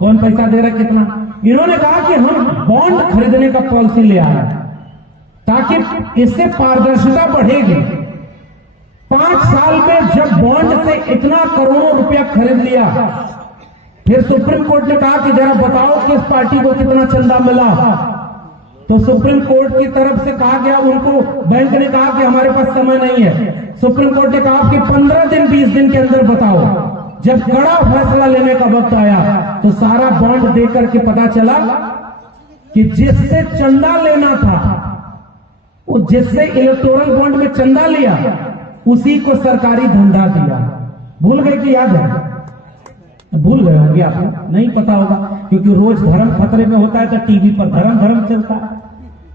कौन पैसा दे रहा है, कितना। इन्होंने कहा कि हम बॉन्ड खरीदने का पॉलिसी ले आए ताकि इससे पारदर्शिता बढ़ेगी। 5 साल में जब बॉन्ड से इतना करोड़ों रुपया खरीद लिया, फिर सुप्रीम कोर्ट ने कहा कि जरा बताओ किस पार्टी को कितना चंदा मिला। तो सुप्रीम कोर्ट की तरफ से कहा गया, उनको बैंक ने कहा कि हमारे पास समय नहीं है। सुप्रीम कोर्ट ने कहा कि 15 दिन 20 दिन के अंदर बताओ। जब कड़ा फैसला लेने का वक्त आया तो सारा बॉन्ड देकर के पता चला कि जिससे चंदा लेना था, वो जिससे इलेक्टोरल बॉन्ड में चंदा लिया, उसी को सरकारी धंधा दिया। भूल गए कि याद है? भूल गए होंगे, आपको नहीं पता होगा, क्योंकि रोज धर्म खतरे में होता है तो टीवी पर धर्म चलता है,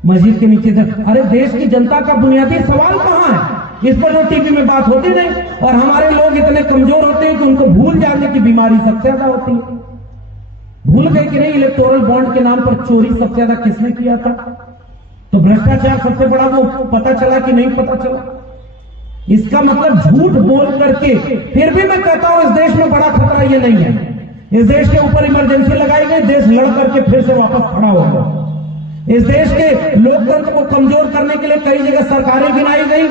मस्जिद के नीचे से। अरे देश की जनता का बुनियादी सवाल कहां है, इस पर तो टीवी में बात होती नहीं। और हमारे लोग इतने कमजोर होते हैं कि उनको भूल जाने की बीमारी सबसे ज्यादा होती है। भूल गए कि नहीं इलेक्टोरल बॉन्ड के नाम पर चोरी सबसे ज्यादा किसने किया था? तो भ्रष्टाचार सबसे बड़ा वो पता चला कि नहीं पता चला? इसका मतलब झूठ बोल करके। फिर भी मैं कहता हूं इस देश में बड़ा खतरा ये नहीं है। इस देश के ऊपर इमरजेंसी लगाई गई, देश लड़ करके फिर से वापस खड़ा होगा। इस देश के लोकतंत्र को कमजोर करने के लिए कई जगह सरकारें गिनाई गई,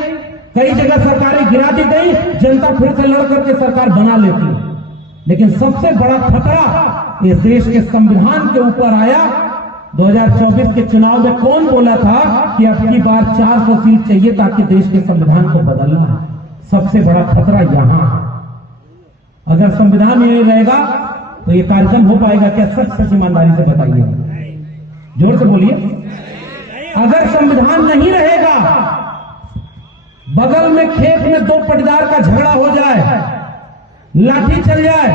कई जगह सरकारें गिरा दी गई, जनता फिर से लड़ करके सरकार बना लेती है। लेकिन सबसे बड़ा खतरा इस देश के संविधान के ऊपर आया। 2024 के चुनाव में कौन बोला था कि अब की बार 400 सीट चाहिए ताकि देश के संविधान को बदलना है? सबसे बड़ा खतरा यहां है। अगर संविधान यही रहेगा तो ये कार्यक्रम हो पाएगा क्या? सच ईमानदारी से बताइए, जोर से बोलिए। अगर संविधान नहीं रहेगा, बगल में खेत में 2 पटदार का झगड़ा हो जाए, लाठी चल जाए,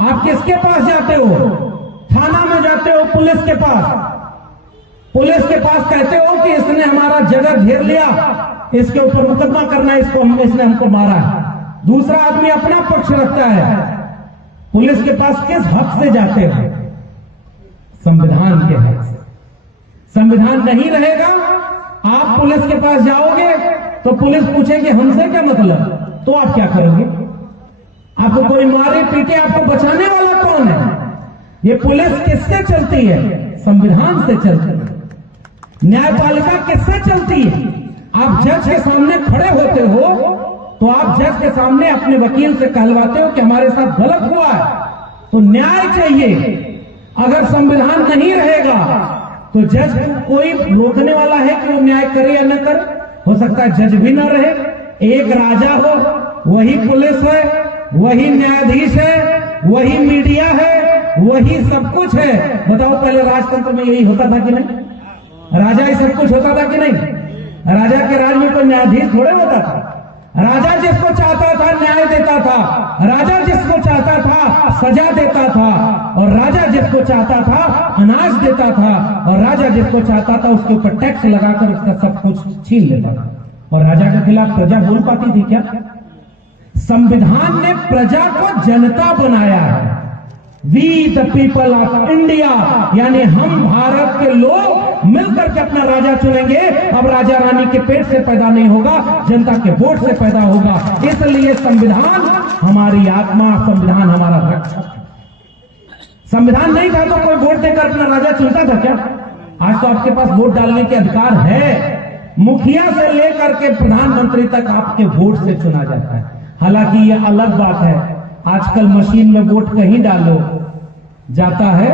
आप किसके पास जाते हो? थाना में जाते हो, पुलिस के पास। पुलिस के पास कहते हो कि इसने हमारा जगह घेर लिया, इसके ऊपर मुकदमा करना है, इसने हमको मारा है। दूसरा आदमी अपना पक्ष रखता है। पुलिस के पास किस हक से जाते हो? संविधान के हक से। संविधान नहीं रहेगा, आप पुलिस के पास जाओगे तो पुलिस पूछेगी हमसे क्या मतलब, तो आप क्या करोगे? आपको कोई मारे पीटे, आपको बचाने वाला कौन है? ये पुलिस किससे चलती है? संविधान से चलती है। न्यायपालिका किससे चलती है? आप जज के सामने खड़े होते हो तो आप जज के सामने अपने वकील से कहलवाते हो कि हमारे साथ गलत हुआ है, तो न्याय चाहिए। अगर संविधान नहीं रहेगा तो जज कोई रोकने वाला है कि वो न्याय करे या न करे? हो सकता है जज भी न रहे, एक राजा हो, वही पुलिस है, वही न्यायाधीश है, वही मीडिया है, वही सब कुछ है। बताओ पहले राजतंत्र में यही होता था कि नहीं? राजा ही सब कुछ होता था कि नहीं? राजा के राज में कोई न्यायाधीश थोड़े होता था। राजा जिसको चाहता था न्याय देता था, राजा जिसको चाहता था सजा देता था, और राजा जिसको चाहता था अनाज देता था, और राजा जिसको चाहता था उसके ऊपर टैक्स लगाकर उसका सब कुछ छीन लेता था। और राजा के खिलाफ प्रजा बोल पाती थी क्या? संविधान ने प्रजा को जनता बनाया है। We the people of India, यानी हम भारत के लोग मिलकर के अपना राजा चुनेंगे। अब राजा रानी के पेट से पैदा नहीं होगा, जनता के वोट से पैदा होगा। इसलिए संविधान हमारी आत्मा, संविधान हमारा रक्षक है। संविधान नहीं था तो कोई वोट देकर अपना राजा चुनता था क्या? आज तो आपके पास वोट डालने के अधिकार है। मुखिया से लेकर के प्रधानमंत्री तक आपके वोट से चुना जाता है। हालांकि यह अलग बात है, आजकल मशीन में वोट कहीं डालो जाता है,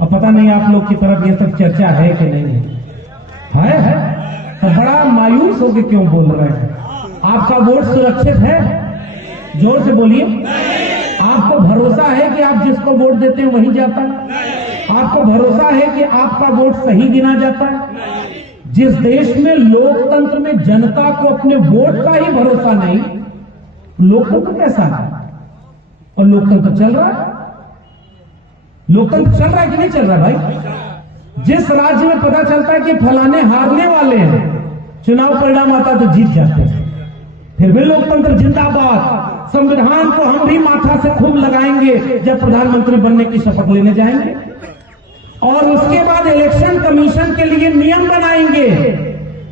और पता नहीं आप लोग की तरफ ये सब चर्चा है कि नहीं है? तो बड़ा मायूस होकर क्यों बोल रहे हैं? आपका वोट सुरक्षित है? जोर से बोलिए। आपको भरोसा है कि आप जिसको वोट देते हैं वही जाता है? आपको भरोसा है कि आपका वोट सही गिना जाता है? जिस देश में लोकतंत्र में जनता को अपने वोट का ही भरोसा नहीं, लोकतंत्र कैसा है? और लोकतंत्र चल रहा है? लोकतंत्र चल रहा है कि नहीं चल रहा भाई? जिस राज्य में पता चलता है कि फलाने हारने वाले हैं, चुनाव परिणाम आता तो जीत जाते हैं, फिर भी लोकतंत्र जिंदाबाद। संविधान को हम भी माथा से खूब लगाएंगे जब प्रधानमंत्री बनने की शपथ लेने जाएंगे, और उसके बाद इलेक्शन कमीशन के लिए नियम बनाएंगे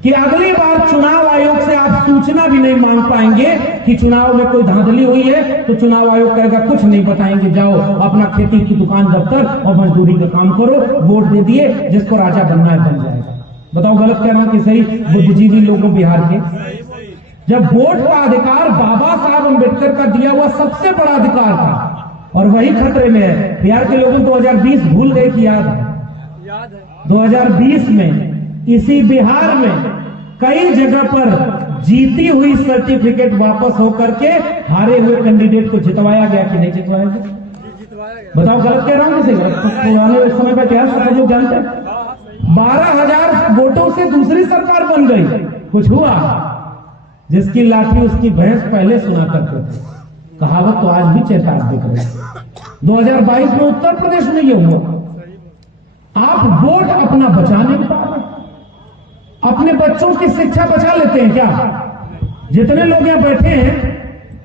कि अगली बार चुनाव आयोग से आप सूचना भी नहीं मांग पाएंगे कि चुनाव में कोई धांधली हुई है, तो चुनाव आयोग कहेगा कुछ नहीं बताएंगे, जाओ अपना खेती की दुकान दफ्तर और मजदूरी का काम करो, वोट दे दिए, जिसको राजा बनना है बन जाएगा। बताओ गलत कह रहा हूं कि सही? बुद्धिजीवी लोगों बिहार के, जब वोट का अधिकार बाबा साहब अम्बेडकर का दिया हुआ सबसे बड़ा अधिकार था और वही खतरे में है। बिहार के लोगों 2020 भूल गए कि याद है? 2020 में इसी बिहार में कई जगह पर जीती हुई सर्टिफिकेट वापस होकर के हारे हुए कैंडिडेट को जितवाया गया कि नहीं जितवाया गया? बताओ गलत कह रहा हूं किसी? पुराने समय का इतिहास सब लोग जानते हैं। 12,000 वोटों से दूसरी सरकार बन गई, कुछ हुआ? जिसकी लाठी उसकी भैंस पहले सुना करते थे, कहावत तो आज भी चेतावनी दिख रही है। 2022 में उत्तर प्रदेश में यह हुआ। आप वोट अपना बचा नहीं पा रहे, अपने बच्चों की शिक्षा बचा लेते हैं क्या? जितने लोग यहां बैठे हैं,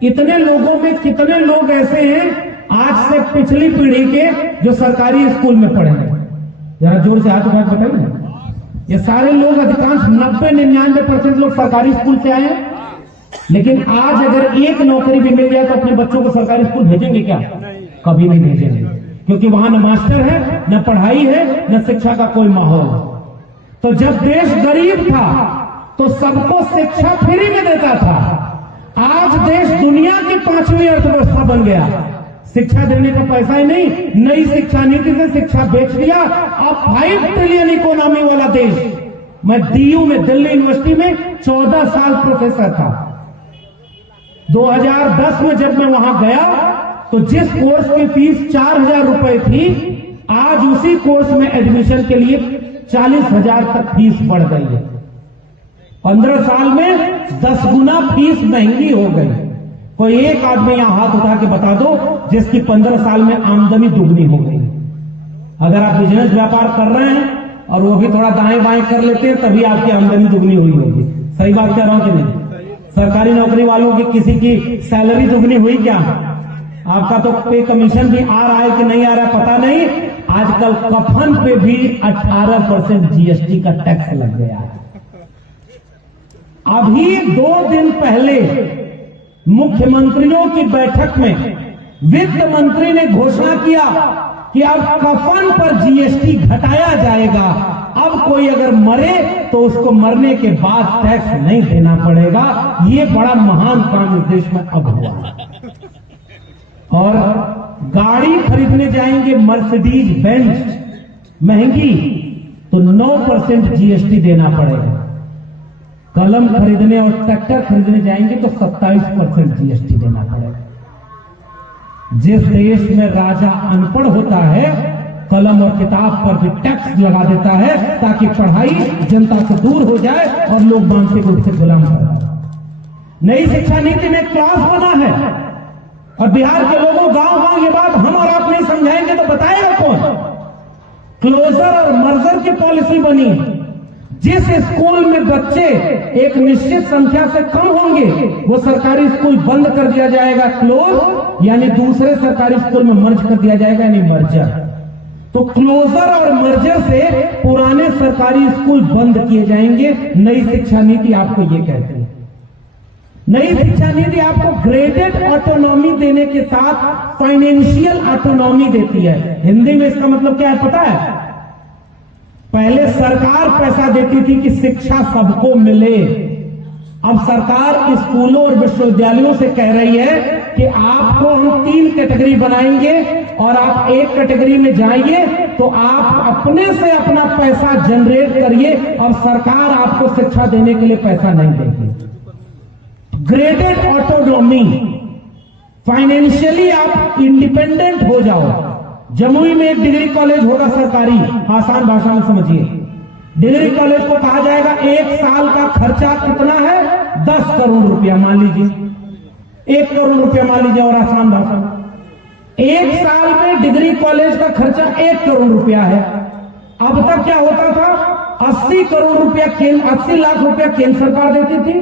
इतने लोगों में कितने लोग ऐसे हैं आज से पिछली पीढ़ी के जो सरकारी स्कूल में पढ़े हैं? जरा जोर से हाथ उठा के बताइए ना। ये सारे लोग अधिकांश 90-99% लोग सरकारी स्कूल से आए हैं, लेकिन आज अगर एक नौकरी भी मिल जाए तो अपने बच्चों को सरकारी स्कूल भेजेंगे क्या? कभी नहीं भेजेंगे, क्योंकि वहां न मास्टर है, न पढ़ाई है, न शिक्षा का कोई माहौल है। तो जब देश गरीब था तो सबको शिक्षा फ्री में देता था। आज देश दुनिया की 5वीं अर्थव्यवस्था बन गया, शिक्षा देने का पैसा ही नहीं, नई शिक्षा नीति से शिक्षा बेच दिया। अब 5 ट्रिलियन इकोनॉमी वाला देश। मैं डीयू में, दिल्ली यूनिवर्सिटी में 14 साल प्रोफेसर था। 2010 में जब मैं वहां गया तो जिस कोर्स की फीस 4,000 रुपए थी, आज उसी कोर्स में एडमिशन के लिए 40,000 तक फीस बढ़ गई है। 15 साल में 10 गुना फीस महंगी हो गई। कोई एक आदमी यहां हाथ उठा के बता दो जिसकी 15 साल में आमदनी दुगनी हो गई। अगर आप बिजनेस व्यापार कर रहे हैं और वो भी थोड़ा दाएं बाएं कर लेते हैं, तभी आपकी आमदनी दुगनी हुई होगी। सही बात कह रहा हूं कि नहीं? सरकारी नौकरी वालों की किसी की सैलरी दुगनी हुई क्या? आपका तो पे कमीशन भी आ रहा है कि नहीं आ रहा है पता नहीं। आजकल कफन पे भी 18% जीएसटी का टैक्स लग गया है। अभी 2 दिन पहले मुख्यमंत्रियों की बैठक में वित्त मंत्री ने घोषणा किया कि अब कफन पर जीएसटी घटाया जाएगा। अब कोई अगर मरे तो उसको मरने के बाद टैक्स नहीं देना पड़ेगा। ये बड़ा महान काम इस देश में अब हुआ। और गाड़ी खरीदने जाएंगे मर्सिडीज बेंज महंगी, तो 9% जीएसटी देना पड़ेगा। कलम खरीदने और ट्रैक्टर खरीदने जाएंगे तो 27% जीएसटी देना पड़ेगा। जिस देश में राजा अनपढ़ होता है, कलम और किताब पर भी टैक्स लगा देता है ताकि पढ़ाई जनता से दूर हो जाए और लोग मानसिक रूप से गुलाम हो जाए। नई शिक्षा नीति में क्लास बना है और बिहार के लोगों गांव-गांव ये बात हम और आप नहीं समझाएंगे तो बताएगा कौन? क्लोजर और मर्जर की पॉलिसी बनी। जिस स्कूल में बच्चे एक निश्चित संख्या से कम होंगे वो सरकारी स्कूल बंद कर दिया जाएगा, क्लोज, यानी दूसरे सरकारी स्कूल में मर्ज कर दिया जाएगा, यानी मर्जर। तो क्लोजर और मर्जर से पुराने सरकारी स्कूल बंद किए जाएंगे। नई शिक्षा नीति आपको ये कहती है। नई शिक्षा नीति आपको ग्रेडेड ऑटोनॉमी देने के साथ फाइनेंशियल ऑटोनॉमी देती है। हिंदी में इसका मतलब क्या है पता है? पहले सरकार पैसा देती थी कि शिक्षा सबको मिले। अब सरकार स्कूलों और विश्वविद्यालयों से कह रही है कि आपको हम 3 कैटेगरी बनाएंगे और आप एक कैटेगरी में जाइए तो आप अपने से अपना पैसा जनरेट करिए और सरकार आपको शिक्षा देने के लिए पैसा नहीं देगी। ग्रेडेड ऑटोनॉमी, फाइनेंशियली आप इंडिपेंडेंट हो जाओ। जमुई में एक डिग्री कॉलेज होगा सरकारी, आसान भाषा में समझिए। डिग्री कॉलेज को कहा जाएगा 1 साल का खर्चा कितना है? 10 करोड़ रुपया मान लीजिए, 1 करोड़ रुपया मान लीजिए। और आसान भाषा में 1 साल में डिग्री कॉलेज का खर्चा 1 करोड़ रुपया है। अब तक क्या होता था? 80 करोड़ रुपया 80 लाख रुपया केंद्र सरकार देती थी,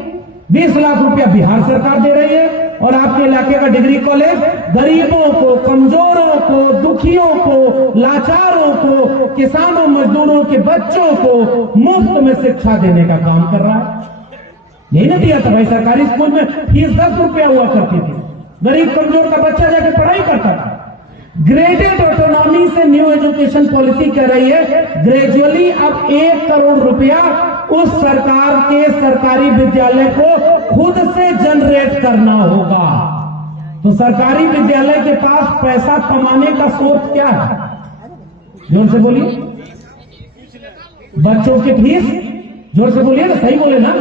20 लाख रुपया बिहार सरकार दे रही है, और आपके इलाके का डिग्री कॉलेज गरीबों को, कमजोरों को, दुखियों को, लाचारों को, किसानों मजदूरों के बच्चों को मुफ्त में शिक्षा देने का काम कर रहा है। यही ना दिया था भाई, सरकारी स्कूल में फीस 10 रुपया हुआ करती थी, गरीब कमजोर का बच्चा जाके पढ़ाई करता था। ग्रेडेड ऑटोनॉमी से न्यू एजुकेशन पॉलिसी कह रही है ग्रेजुअली अब 1 करोड़ रुपया उस सरकार के सरकारी विद्यालय को खुद से जनरेट करना होगा। तो सरकारी विद्यालय के पास पैसा कमाने का सोर्स क्या है? जोर से बोलिए। बच्चों की फीस, जोर से बोलिए ना, सही बोले ना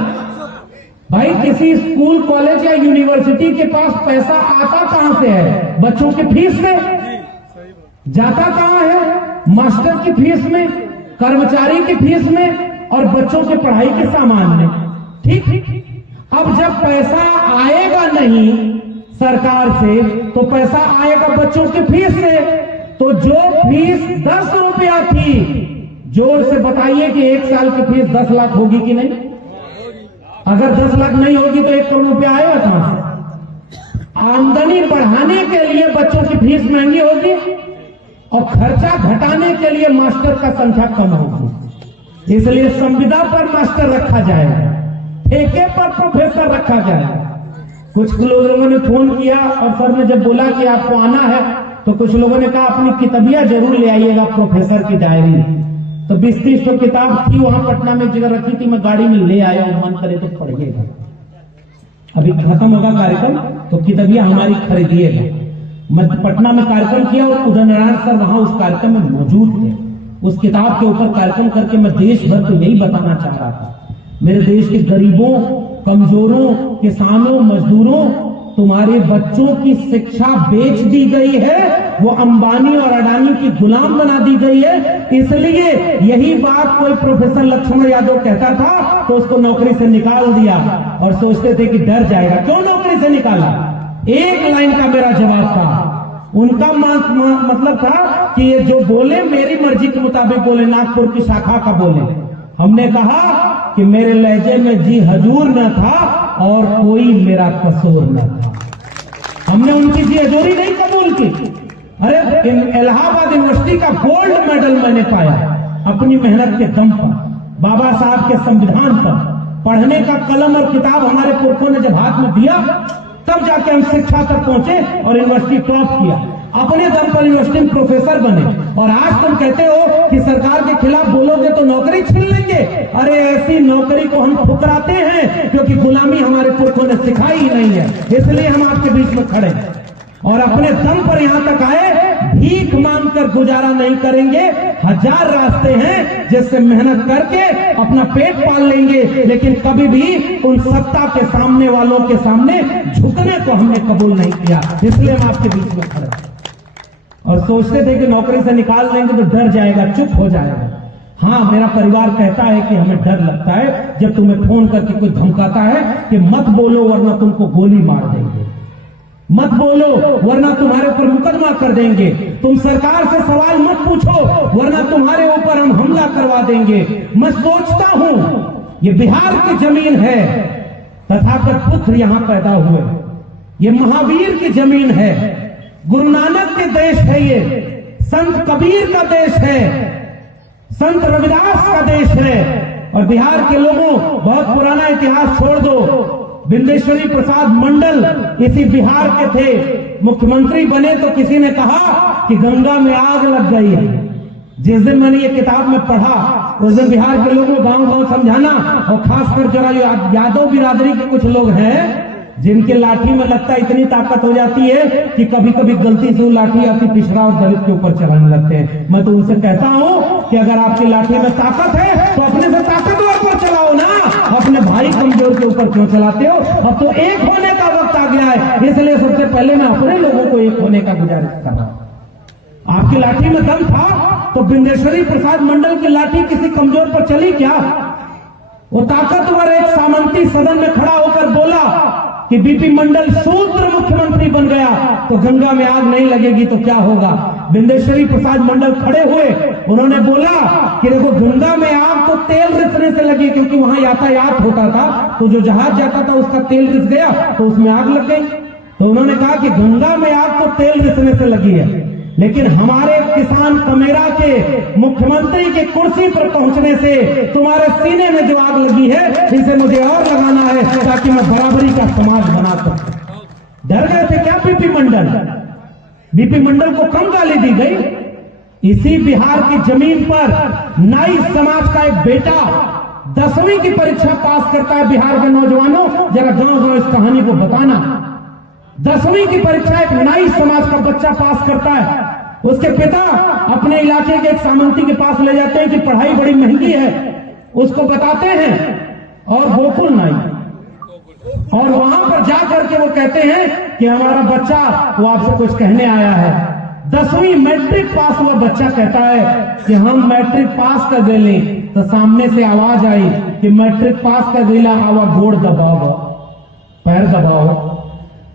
भाई। किसी स्कूल, कॉलेज या यूनिवर्सिटी के पास पैसा आता कहां से है? बच्चों की फीस से। जाता कहां है? मास्टर की फीस में, कर्मचारी की फीस में और बच्चों के पढ़ाई के सामान में। ठीक। अब जब पैसा आएगा नहीं सरकार से तो पैसा आएगा बच्चों की फीस से। तो जो फीस 10 रुपया थी, जोर से बताइए कि 1 साल की फीस 10 लाख होगी कि नहीं? अगर 10 लाख नहीं होगी तो 1 करोड़ रुपया आएगा कहां से? आमदनी बढ़ाने के लिए बच्चों की फीस महंगी होगी और खर्चा घटाने के लिए मास्टर का संख्या कम होगी। इसलिए संविदा पर मास्टर रखा जाएगा, ठेके पर प्रोफेसर रखा जाएगा। कुछ लोगों ने फोन किया और सर ने जब बोला कि आपको आना है तो कुछ लोगों ने कहा अपनी किताबियां जरूर ले आइएगा, प्रोफेसर की डायरी। तो 20-30 तो किताब थी वहां पटना में जगह रखी थी, मैं गाड़ी में ले आया हूं, मन करे तो पढ़िएगा। अभी खत्म होगा कार्यक्रम तो किताबियां हमारी खरीदिएगा। मैं पटना में कार्यक्रम किया और उदय नारायण सर वहां उस कार्यक्रम में मौजूद थे। उस किताब के ऊपर कार्यक्रम करके मैं देश भर को यही बताना चाह रहा था, मेरे देश के गरीबों, कमजोरों, किसानों, मजदूरों, तुम्हारे बच्चों की शिक्षा बेच दी गई है, वो अंबानी और अडानी की गुलाम बना दी गई है। इसलिए यही बात कोई प्रोफेसर लक्ष्मण यादव कहता था तो उसको नौकरी से निकाल दिया और सोचते थे कि डर जाएगा। क्यों नौकरी से निकाला? एक लाइन का मेरा जवाब था। उनका मतलब था कि ये जो बोले मेरी मर्जी के मुताबिक बोले, नागपुर की शाखा का बोले। हमने कहा कि मेरे लहजे में जी हजूर न था और कोई मेरा कसूर न था। हमने उनकी जी हजूरी नहीं कबूल की। अरे इलाहाबाद यूनिवर्सिटी का गोल्ड मेडल मैंने पाया अपनी मेहनत के दम पर, बाबा साहब के संविधान पर। पढ़ने का कलम और किताब हमारे पुरखों ने जब हाथ में दिया तब जाके हम शिक्षा तक पहुंचे और यूनिवर्सिटी टॉप किया। अपने दम पर यूनिवर्सिटी में प्रोफेसर बने और आज तुम कहते हो कि सरकार के खिलाफ बोलोगे तो नौकरी छीन लेंगे। अरे ऐसी नौकरी को हम ठुकराते हैं क्योंकि गुलामी हमारे पुरखों ने सिखाई ही नहीं है, इसलिए हम आपके बीच में खड़े हैं और अपने दम पर यहां तक आए। भीख मांगकर गुजारा नहीं करेंगे, 1000 रास्ते हैं जिससे मेहनत करके अपना पेट पाल लेंगे, लेकिन कभी भी उन सत्ता के सामने वालों के सामने झुकने को हमने कबूल नहीं किया। इसलिए हम आपके बीच में खड़े और सोचते थे कि नौकरी से निकाल देंगे तो डर जाएगा, चुप हो जाएगा। हाँ, मेरा परिवार कहता है कि हमें डर लगता है जब तुम्हें फोन करके कोई धमकाता है कि मत बोलो वरना तुमको गोली मार देंगे, मत बोलो वरना तुम्हारे ऊपर मुकदमा कर देंगे, तुम सरकार से सवाल मत पूछो वरना तुम्हारे ऊपर हम हमला करवा देंगे। मैं सोचता हूं ये बिहार की जमीन है, तथागत पुत्र यहां पैदा हुए, ये महावीर की जमीन है, गुरु नानक के देश है, ये संत कबीर का देश है, संत रविदास का देश है। और बिहार के लोगों, बहुत पुराना इतिहास छोड़ दो, बिंदेश्वरी प्रसाद मंडल इसी बिहार के थे, मुख्यमंत्री बने तो किसी ने कहा कि गंगा में आग लग गई है। जिस दिन मैंने ये किताब में पढ़ा उस दिन बिहार के लोगों को गांव-गांव समझाना, और खासकर जरा जो यादव बिरादरी के कुछ लोग हैं जिनके लाठी में लगता है इतनी ताकत हो जाती है कि कभी कभी गलती से वो लाठी आती पिछड़ा और दलित के ऊपर चलाने लगते हैं। मैं तो उनसे कहता हूं कि अगर आपकी लाठी में ताकत है तो अपने से ताकतवर पर चलाओ ना, अपने भाई कमजोर के ऊपर क्यों चलाते हो? अब तो एक होने का वक्त आ गया है, इसलिए सबसे पहले मैं अपने लोगों को एक होने का गुजारिश कर रहा हूं। आपकी लाठी में दम था तो बिंदेश्वरी प्रसाद मंडल की लाठी किसी कमजोर पर चली क्या? वो ताकतवर एक सामंती सदन में खड़ा होकर बोला कि बीपी मंडल शूद्र मुख्यमंत्री बन गया तो गंगा में आग नहीं लगेगी तो क्या होगा? बिंदेश्वरी प्रसाद मंडल खड़े हुए, उन्होंने बोला कि देखो गंगा में आग तो तेल रिसने से लगी, क्योंकि वहां यातायात होता था तो जो जहाज जाता था उसका तेल रिस गया तो उसमें आग लग गई। तो उन्होंने कहा कि गंगा में आग तो तेल रिसने से लगी है, लेकिन हमारे किसान कमेरा के मुख्यमंत्री की कुर्सी पर पहुंचने से तुम्हारे सीने में जो आग लगी है, इसे मुझे और लगाना है ताकि मैं बराबरी का समाज बना सकूं। डर गए थे क्या बीपी मंडल? बीपी मंडल को कम गाली दी गई। इसी बिहार की जमीन पर नाई समाज का एक बेटा 10वीं की परीक्षा पास करता है। बिहार के नौजवानों, जरा गांव गांव इस कहानी को बताना। 10वीं की परीक्षा एक नाई समाज का बच्चा पास करता है। उसके पिता अपने इलाके के एक सामंती के पास ले जाते हैं कि पढ़ाई बड़ी महंगी है, उसको बताते हैं, और गोकुल नाई, और वहां पर जाकर के वो कहते हैं कि हमारा बच्चा वो आपसे कुछ कहने आया है। 10वीं मैट्रिक पास हुआ बच्चा कहता है कि हम मैट्रिक पास कर गए, तो सामने से आवाज आई कि मैट्रिक पास कर गईला, आवा गोड़ दबाओ, पैर दबाओ।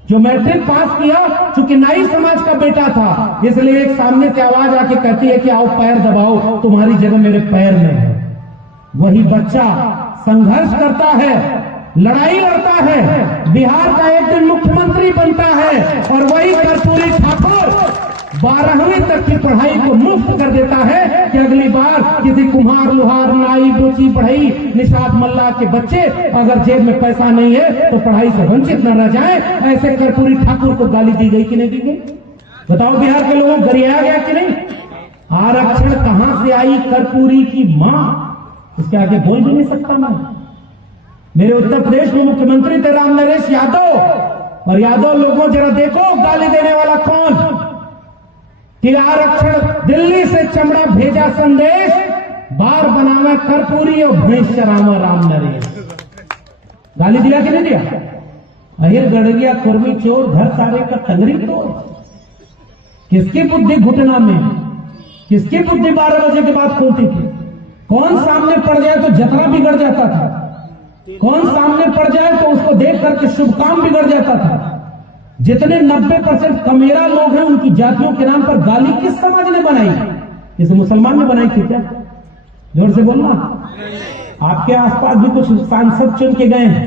जो मैट्रिक पास किया, चूंकि नाई समाज का बेटा था, इसलिए एक सामने से आवाज आके कहती है कि आओ पैर दबाओ, तुम्हारी जगह मेरे पैर में है। वही बच्चा संघर्ष करता है, लड़ाई लड़ता है, बिहार का एक दिन मुख्यमंत्री बनता है, और वही कर्पूरी ठाकुर 12वीं तक की पढ़ाई को मुफ्त कर देता है कि अगली बार किसी कुम्हार, लोहार, नाई, बोची, बढ़ई, निषाद, मल्ला के बच्चे अगर जेब में पैसा नहीं है तो पढ़ाई से वंचित न रह जाए। ऐसे कर्पूरी ठाकुर को गाली दी गई कि नहीं दी गई? बताओ बिहार के लोगों, गरियाया गया कि नहीं? आरक्षण कहां से आई? कर्पूरी की मां। उसके आगे बोल भी नहीं सकता मैं। मेरे उत्तर प्रदेश में मुख्यमंत्री थे राम नरेश यादव, और यादव लोगों जरा देखो गाली देने वाला कौन? कि आरक्षण दिल्ली से चमड़ा भेजा संदेश, बार बनावा कर्पूरी और भैंस चरावा राम नरेश। गाली दिया कि नहीं दिया? अहिर गड़गिया कुर्मी चोर, घर सारे का तंगरी तोड़। किसकी बुद्धि घुटना में? किसकी बुद्धि 12 बजे के बाद खुलती थी? कौन सामने पड़ जाए तो जतरा बिगड़ जाता था? कौन सामने पड़ जाए तो उसको देख करके शुभ काम बिगड़ जाता था? जितने 90% कमेरा लोग हैं, उनकी जातियों के नाम पर गाली किस समाज ने बनाई? किसी मुसलमान ने बनाई थी क्या? जोर से बोलना। आपके आसपास भी कुछ सांसद चुन के गए हैं,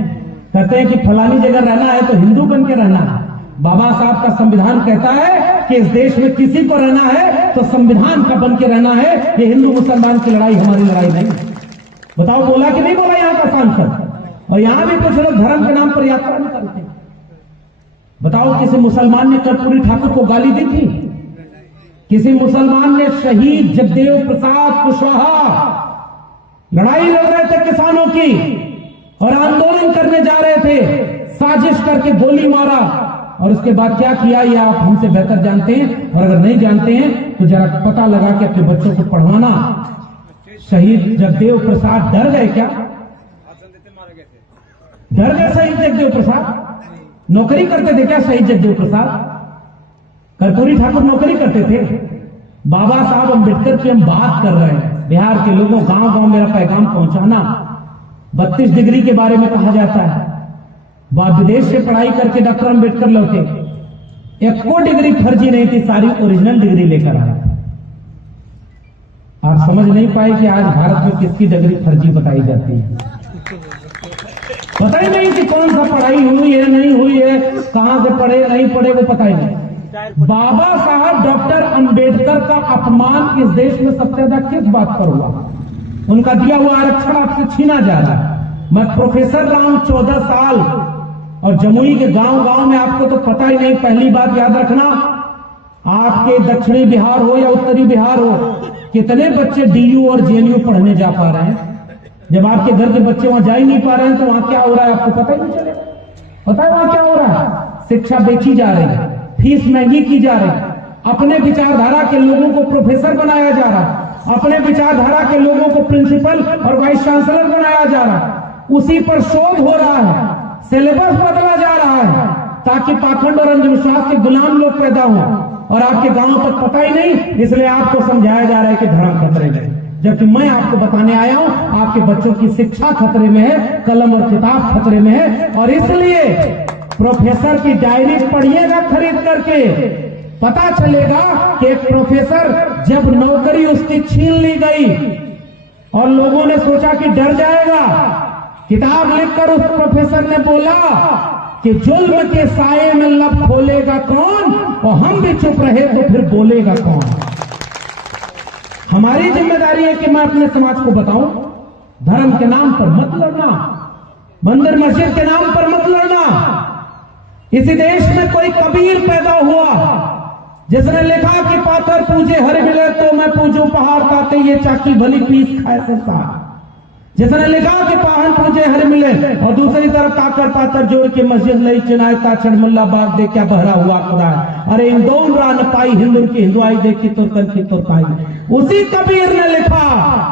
कहते हैं कि फलानी जगह रहना है तो हिंदू बन के रहना है। बाबा साहब का संविधान कहता है कि इस देश में किसी को रहना है तो संविधान का बन के रहना है। ये हिंदू मुसलमान की लड़ाई हमारी लड़ाई नहीं। बताओ बोला कि नहीं बोला यहाँ का सांसद? और यहां भी कुछ लोग धर्म के नाम पर यात्रा निकालते हैं। बताओ किसी मुसलमान ने कर्पूरी ठाकुर को गाली दी थी? किसी मुसलमान ने शहीद जगदेव प्रसाद कुशवाहा लड़ाई लड़ रहे थे किसानों की और आंदोलन करने जा रहे थे, साजिश करके गोली मारा, और उसके बाद क्या किया ये आप हमसे बेहतर जानते हैं, और अगर नहीं जानते हैं तो जरा पता लगा के अपने बच्चों को पढ़वाना। शहीद जगदेव प्रसाद डर गए क्या? डर गए शहीद जगदेव प्रसाद? नौकरी करते थे क्या शहीद जगदेव प्रसाद? कर्पूरी ठाकुर नौकरी करते थे? बाबा साहब अम्बेडकर की हम बात कर रहे हैं। बिहार के लोगों, गांव गांव मेरा पैगाम पहुंचाना। 32 डिग्री के बारे में कहा जाता है। विदेश से पढ़ाई करके डॉक्टर अम्बेडकर लौटे, एक को डिग्री फर्जी नहीं थी, सारी ओरिजिनल डिग्री लेकर आए। आप समझ नहीं पाए कि आज भारत में किसकी डिग्री फर्जी बताई जाती है। पता ही नहीं कि कौन सा पढ़ाई हुई है नहीं हुई है, कहां से पढ़े नहीं पढ़े, वो पता ही नहीं। बाबा साहब डॉक्टर अंबेडकर का अपमान इस देश में सबसे ज्यादा किस बात पर हुआ? उनका दिया हुआ आरक्षण आपसे छीना जा रहा है। मैं प्रोफेसर रहा हूं 14 साल, और जमुई के गांव गांव में आपको तो पता ही नहीं। पहली बात याद रखना, आपके दक्षिणी बिहार हो या उत्तरी बिहार हो, कितने बच्चे डीयू और जेएनयू पढ़ने जा पा रहे हैं? जब आपके घर के बच्चे वहां जा ही नहीं पा रहे हैं तो वहां क्या हो रहा है आपको पता ही नहीं चलेगा। पता है वहां क्या हो रहा है? शिक्षा बेची जा रही है, फीस महंगी की जा रही है, अपने विचारधारा के लोगों को प्रोफेसर बनाया जा रहा है, अपने विचारधारा के लोगों को प्रिंसिपल और वाइस चांसलर बनाया जा रहा है। उसी पर शोध हो रहा है, सिलेबस बदला जा रहा है, ताकि पाखंड और अंधविश्वास के गुलाम लोग पैदा हों, और आपके गांव तक पता ही नहीं, इसलिए आपको समझाया जा रहा है कि धर्म खतरे में। जबकि मैं आपको बताने आया हूं आपके बच्चों की शिक्षा खतरे में है, कलम और किताब खतरे में है। और इसलिए प्रोफेसर की डायरी पढ़िएगा खरीद करके, पता चलेगा कि एक प्रोफेसर जब नौकरी उसकी छीन ली गई और लोगों ने सोचा कि डर जाएगा, किताब लिखकर उस प्रोफेसर ने बोला कि जुल्म के साये में लब खोलेगा कौन, और हम भी चुप रहे तो फिर बोलेगा कौन। हमारी जिम्मेदारी है कि मैं अपने समाज को बताऊं, धर्म के नाम पर मत लड़ना, मंदिर मस्जिद के नाम पर मत लड़ना। इसी देश में कोई कबीर पैदा हुआ जिसने लिखा कि पाथर पूजे हर मिले तो मैं पूजू पहाड़ ताते ये चाकी भली पीस खाए सकता। जिसने लिखा कि पाहन पूजे हर मिले, और दूसरी तरफ काकर पाथर जोड़ के मस्जिद लई चिनाई ताचड़ मुल्ला बाग दे क्या बहरा हुआ खुदा। अरे इंदौन रा न पाई हिंदुन की हिंदुआई देख की तुरकन की तुरकाई। उसी कबीर ने लिखा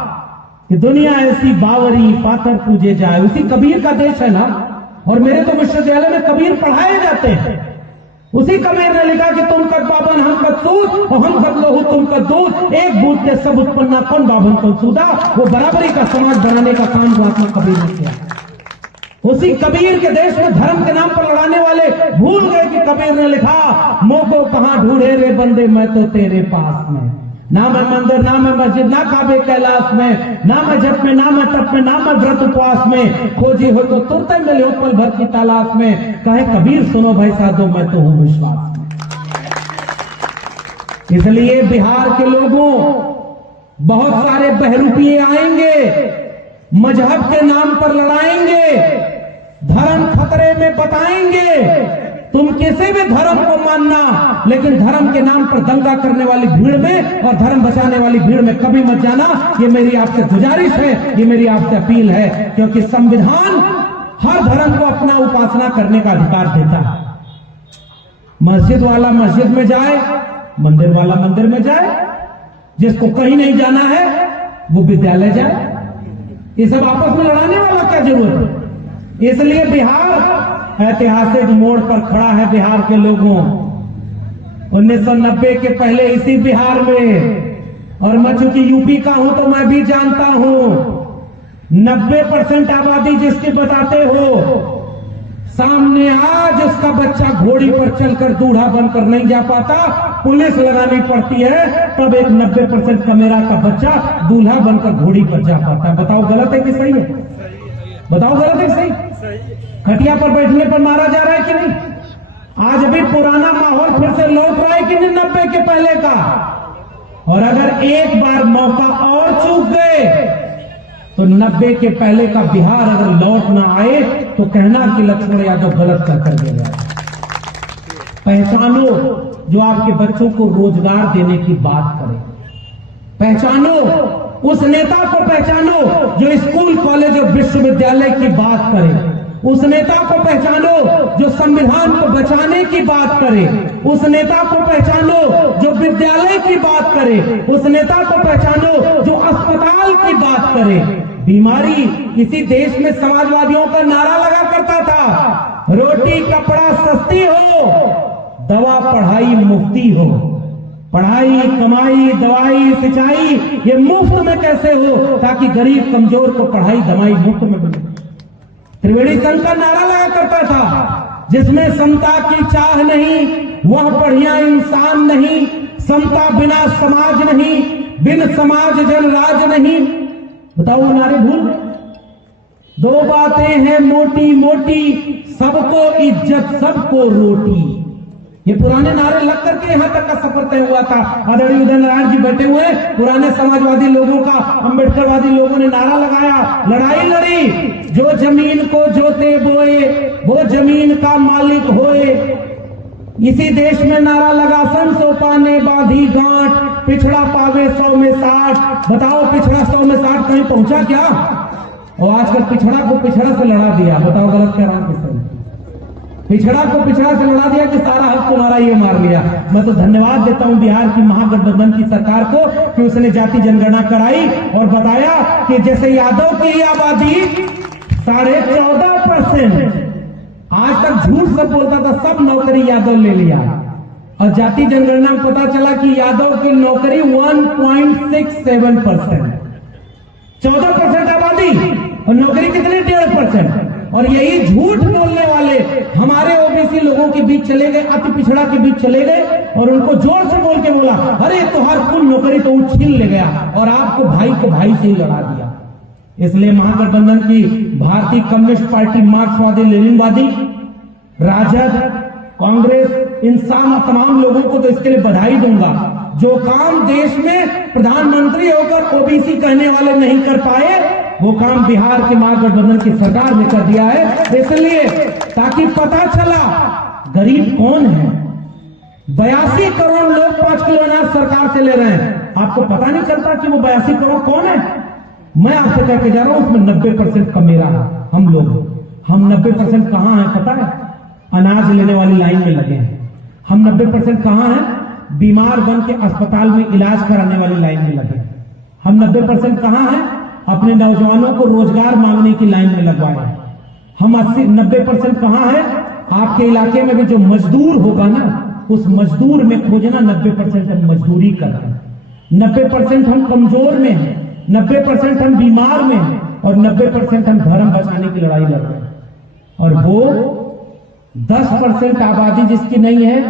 कि दुनिया ऐसी बावरी पाथर पूजे जाए। उसी कबीर का देश है ना, और मेरे तो विश्वविद्यालय में कबीर पढ़ाए जाते हैं। उसी कबीर ने लिखा कि तुम कद बाबन हम कद सूद, और हम कद लोहू तुम कद दूध, एक बूट से सब उत्पन्ना कौन बाबन को सूदा। वो बराबरी का समाज बनाने का काम महात्मा कबीर ने किया। उसी कबीर के देश में धर्म के नाम पर लड़ाने वाले भूल गए कि कबीर ने लिखा मोको कहां ढूंढे रे बंदे मैं तो तेरे पास में। ना मैं मंदिर, ना मैं मस्जिद, ना काबे कैलाश में, ना मैं जप में, ना मैं तप में, ना मैं व्रत उपवास में, खोजी हो तो तुरते मिले पल भर की तलाश में। कहे कबीर सुनो भाई साधो मैं तो हूं विश्वास में। इसलिए बिहार के लोगों, बहुत सारे बहरूपिये आएंगे, मजहब के नाम पर लड़ाएंगे, धर्म खतरे में बताएंगे। तुम किसी भी धर्म को मानना, लेकिन धर्म के नाम पर दंगा करने वाली भीड़ में और धर्म बचाने वाली भीड़ में कभी मत जाना। ये मेरी आपसे गुजारिश है, ये मेरी आपसे अपील है, क्योंकि संविधान हर धर्म को अपना उपासना करने का अधिकार देता है। मस्जिद वाला मस्जिद में जाए, मंदिर वाला मंदिर में जाए, जिसको कहीं नहीं जाना है वो विद्यालय जाए। ये सब आपस में लड़ाने वाला क्या जरूरत है। इसलिए बिहार ऐतिहासिक मोड़ पर खड़ा है। बिहार के लोगों 1990 के पहले इसी बिहार में, और मैं चूंकि यूपी का हूं तो मैं भी जानता हूं, 90% आबादी जिसकी बताते हो, सामने आज उसका बच्चा घोड़ी पर चलकर दूल्हा बनकर नहीं जा पाता, पुलिस लगानी पड़ती है, तब एक 90% कमेरा का बच्चा दूल्हा बनकर घोड़ी पर जा पाता है। बताओ गलत है कि सही है? बताओ गलत है कि सही? खटिया पर बैठने पर मारा जा रहा है कि नहीं? आज अभी पुराना माहौल फिर से लौट रहा है कि नहीं 90 के पहले का? और अगर एक बार मौका और चूक गए तो 90 के पहले का बिहार अगर लौट ना आए तो कहना कि लक्ष्मण यादव गलत कर गया। पहचानो जो आपके बच्चों को रोजगार देने की बात करे। पहचानो उस नेता को, पहचानो जो स्कूल कॉलेज और विश्वविद्यालय की बात करे। उस नेता को पहचानो जो संविधान को बचाने की बात करे। उस नेता को पहचानो जो विद्यालय की बात करे। उस नेता को पहचानो जो अस्पताल की बात करे। बीमारी इसी देश में समाजवादियों का नारा लगा करता था, रोटी कपड़ा सस्ती हो, दवा पढ़ाई मुफ्ती हो। पढ़ाई, कमाई, दवाई, सिंचाई ये मुफ्त में कैसे हो, ताकि गरीब कमजोर को पढ़ाई दवाई मुफ्त में मिले। त्रिवेणी संघ का नारा लगा करता था, जिसमें समता की चाह नहीं वह बढ़िया इंसान नहीं, समता बिना समाज नहीं, बिन समाज जन राज नहीं। बताओ नारे भूल गए? दो बातें हैं मोटी मोटी, सबको इज्जत सबको रोटी। ये पुराने नारे लग करके यहां तक का सफर तय हुआ था। आदरणीय उदय नारायण जी बैठे हुए, पुराने समाजवादी लोगों का, अम्बेडकरवादी लोगों ने नारा लगाया, लड़ाई लड़ी, जो जमीन को जोते बोए वो जमीन का मालिक होए। इसी देश में नारा लगा, सन सो पाने बांधी गांठ, पिछड़ा पावे 100 में 60। बताओ पिछड़ा 100 में 60 कहीं पहुंचा क्या? और आजकल पिछड़ा को पिछड़ा से लड़ा दिया। बताओ गलत कह रहा हूं किसने? पिछड़ा को पिछड़ा से लड़ा दिया कि सारा हक तुम्हारा ये मार लिया। मैं तो धन्यवाद देता हूं बिहार की महागठबंधन की सरकार को कि उसने जाति जनगणना कराई और बताया कि जैसे यादव की आबादी 14.5%, आज तक झूठ सब बोलता था, सब नौकरी यादव ले लिया, और जाति जनगणना में पता चला कि यादव की नौकरी 1.67%। 14% आबादी और नौकरी कितने? 1.5%। और यही झूठ बोलने वाले हमारे ओबीसी लोगों के बीच चले गए, अति पिछड़ा के बीच चले गए, और उनको जोर से बोल के बोला, अरे तुम्हारी कुल नौकरी तो वो छीन ले गया, और आपको भाई को भाई से ही लड़ा दिया। इसलिए महागठबंधन की भारतीय कम्युनिस्ट पार्टी, मार्क्सवादी लेनिनवादी, राजद, कांग्रेस, इन तमाम लोगों को तो इसके लिए बधाई दूंगा। जो काम देश में प्रधानमंत्री होकर ओबीसी कहने वाले नहीं कर पाए, वो काम बिहार के महागठबंधन की सरकार ने कर दिया है। इसलिए ताकि पता चला गरीब कौन है। 82 करोड़ लोग 5 किलो अनाज सरकार से ले रहे हैं, आपको पता नहीं चलता कि वो 82 करोड़ कौन है। मैं आपसे कह के जा रहा हूं, उसमें 90% का मेरा है। हम 90% कहां है पता है? अनाज लेने वाली लाइन में लगे हैं। हम 90% कहां हैं? बीमार बन के अस्पताल में इलाज कराने वाली लाइन में लगे हैं। हम 90% कहां हैं? अपने नौजवानों को रोजगार मांगने की लाइन में लगवाए। हम 80-90% कहां है? आपके इलाके में भी जो मजदूर होगा ना, उस मजदूर में खोजना 90% हम मजदूरी कर रहे हैं। 90% हम कमजोर में हैं, 90% हम बीमार में हैं और 90% हम धर्म बचाने की लड़ाई लड़ रहे हैं। और वो 10% आबादी जिसकी नहीं है,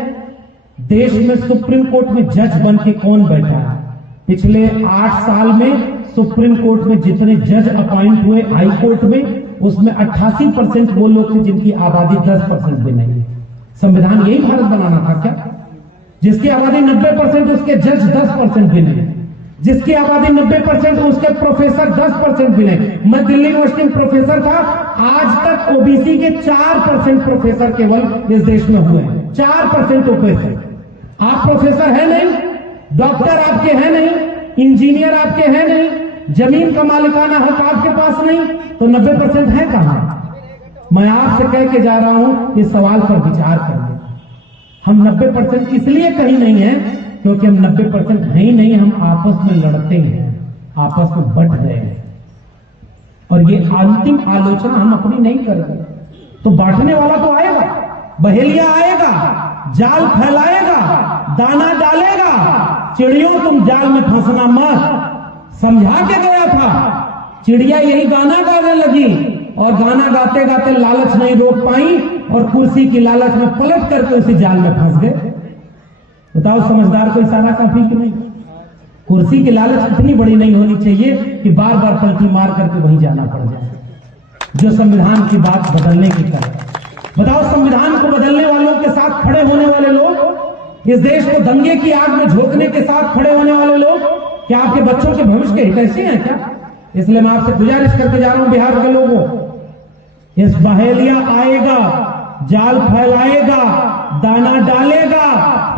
देश में सुप्रीम कोर्ट में जज बन के कौन बैठा है? पिछले 8 साल में सुप्रीम कोर्ट में जितने जज अपॉइंट हुए हाई कोर्ट में, उसमें 88% वो लोग थे जिनकी आबादी 10% भी नहीं है। संविधान यही भारत बनाना था क्या? जिसकी आबादी 90% उसके जज 10% भी नहीं, जिसकी आबादी 90% उसके प्रोफेसर 10% भी नहीं। मैं दिल्ली यूनिवर्सिटी में प्रोफेसर था, आज तक ओबीसी के 4% प्रोफेसर केवल इस देश में हुए हैं। 4% प्रोफेसर। आप प्रोफेसर है नहीं, डॉक्टर आपके हैं नहीं, इंजीनियर आपके हैं नहीं, जमीन का मालिकाना हक आपके पास नहीं, तो 90% है कहां? मैं आपसे कह के जा रहा हूं, इस सवाल पर विचार करिए। हम 90% इसलिए कहीं नहीं है क्योंकि हम 90% है ही नहीं, हम आपस में लड़ते हैं, आपस में बट गए हैं। और ये अंतिम आलोचना हम अपनी नहीं कर रहे, तो बांटने वाला तो आएगा, बहेलिया आएगा, जाल फैलाएगा, दाना डालेगा। चिड़ियों तुम जाल में फंसना मत, समझा के गया था। चिड़िया यही गाना गाने लगी और गाना गाते गाते लालच नहीं रोक पाई और कुर्सी की लालच में पलट करके उसी जाल में फंस गए। बताओ समझदार को इशारा काफी क्यों नहीं? कुर्सी की लालच इतनी बड़ी नहीं होनी चाहिए कि बार बार पलटी मार करके वहीं जाना पड़ जाए, जो संविधान की बात बदलने की करे। बताओ संविधान को बदलने वालों के साथ खड़े होने वाले लोग, इस देश को दंगे की आग में झोंकने के साथ खड़े होने वाले लोग, क्या आपके बच्चों के भविष्य के हितैषी हैं क्या? इसलिए मैं आपसे गुजारिश करते जा रहा हूं बिहार के लोगों, इस बहेलिया आएगा, जाल फैलाएगा, दाना डालेगा।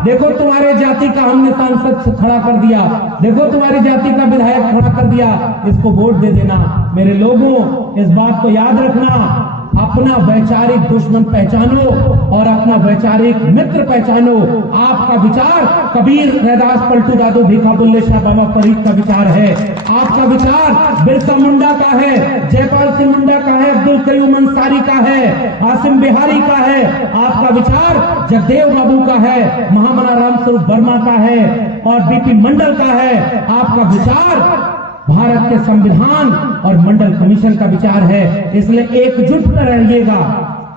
देखो तुम्हारे जाति का हमने सांसद खड़ा कर दिया, देखो तुम्हारी जाति का विधायक खड़ा कर दिया, इसको वोट दे देना। मेरे लोगों, इस बात को याद रखना, अपना वैचारिक दुश्मन पहचानो और अपना वैचारिक मित्र पहचानो। आपका विचार कबीर, रैदास, पलटू दादू, भीखा बुल्ले शाह, बाबा फरीद का विचार है। आपका विचार बिरसा मुंडा का है, जयपाल सिंह मुंडा का है, अब्दुल कयूम अंसारी का है, आसिम बिहारी का है। आपका विचार जगदेव बाबू का है, महामना रामस्वरूप वर्मा का है और बीपी मंडल का है। आपका विचार भारत के संविधान और मंडल कमीशन का विचार है। इसलिए एकजुट रहिएगा,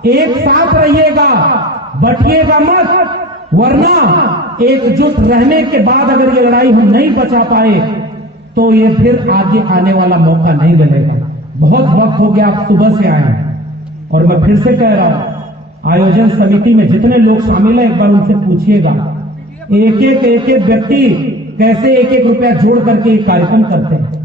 एक साथ रहिएगा, बटिएगा मत, वरना एकजुट रहने के बाद अगर ये लड़ाई हम नहीं बचा पाए तो ये फिर आगे आने वाला मौका नहीं मिलेगा। बहुत वक्त हो गया, आप सुबह से आए हैं और मैं फिर से कह रहा हूं, आयोजन समिति में जितने लोग शामिल हैं एक बार उनसे पूछिएगा, एक एक व्यक्ति कैसे 1-1 रुपया जोड़ करके एक कार्यक्रम करते हैं।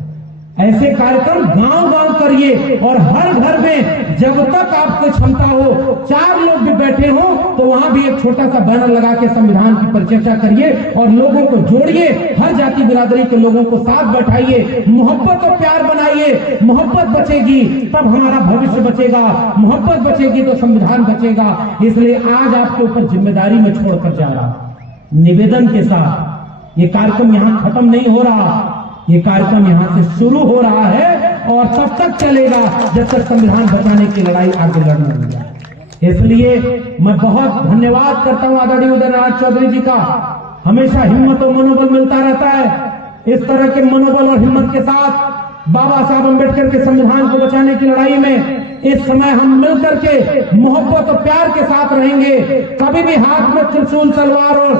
ऐसे कार्यक्रम गांव गांव करिए और हर घर में जब तक आपको क्षमता हो, 4 लोग भी बैठे हो तो वहां भी एक छोटा सा बैनर लगा के संविधान की परिचर्चा करिए और लोगों को जोड़िए, हर जाति बिरादरी के लोगों को साथ बैठाइए, मोहब्बत और प्यार बनाइए। मोहब्बत बचेगी तब हमारा भविष्य बचेगा, मोहब्बत बचेगी तो संविधान बचेगा। इसलिए आज आपके ऊपर जिम्मेदारी में छोड़कर जा रहा, निवेदन के साथ ये कार्यक्रम यहां खत्म नहीं हो रहा, ये कार्यक्रम यहां से शुरू हो रहा है और तब तक चलेगा जब तक संविधान बचाने की लड़ाई आगे लड़ना होगा। इसलिए मैं बहुत धन्यवाद करता हूं आदरणीय उदयनारायण चौधरी जी का। हमेशा हिम्मत और मनोबल मिलता रहता है। इस तरह के मनोबल और हिम्मत के साथ बाबा साहब अम्बेडकर के संविधान को बचाने की लड़ाई में इस समय हम मिलकर के मोहब्बत और प्यार के साथ रहेंगे। कभी भी हाथ में त्रिशूल तलवार और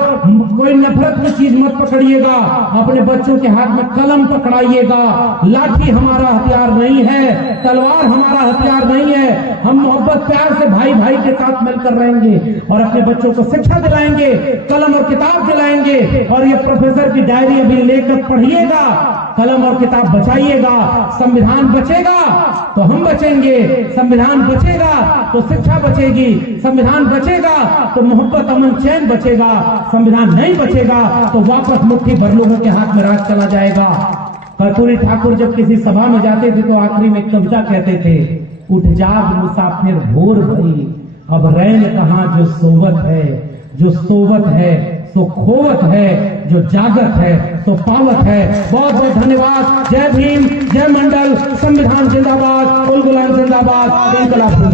कोई नफरत की चीज मत पकड़िएगा। अपने बच्चों के हाथ में कलम पकड़ाइएगा। लाठी हमारा हथियार नहीं है, तलवार हमारा हथियार नहीं है। हम मोहब्बत प्यार से भाई भाई के साथ मिलकर रहेंगे और अपने बच्चों को शिक्षा दिलाएंगे, कलम और किताब दिलाएंगे। और ये प्रोफेसर की डायरी अभी लेकर पढ़िएगा, कलम और किताब बचाइएगा। संविधान बचेगा तो हम बचेंगे, संविधान बचेगा तो शिक्षा बचेगी, संविधान बचेगा तो मोहब्बत अमन चैन बचेगा, संविधान नहीं बचेगा तो वापस मुट्ठी भर लोगों के हाथ में राज चला जाएगा। कर्पूरी ठाकुर जब किसी सभा में जाते थे तो आखिरी में कविता कहते थे, उठ जाग मुसाफिर भोर भई, अब रैन कहां जो सोवत है, जो सोवत है सो खोवत है, जो जागत है सो पावत है। बहुत बहुत धन्यवाद। जय भीम, जय मंडल, संविधान जिंदाबाद, उल गुलाम जिंदाबाद, इनकलाब जिंदाबाद।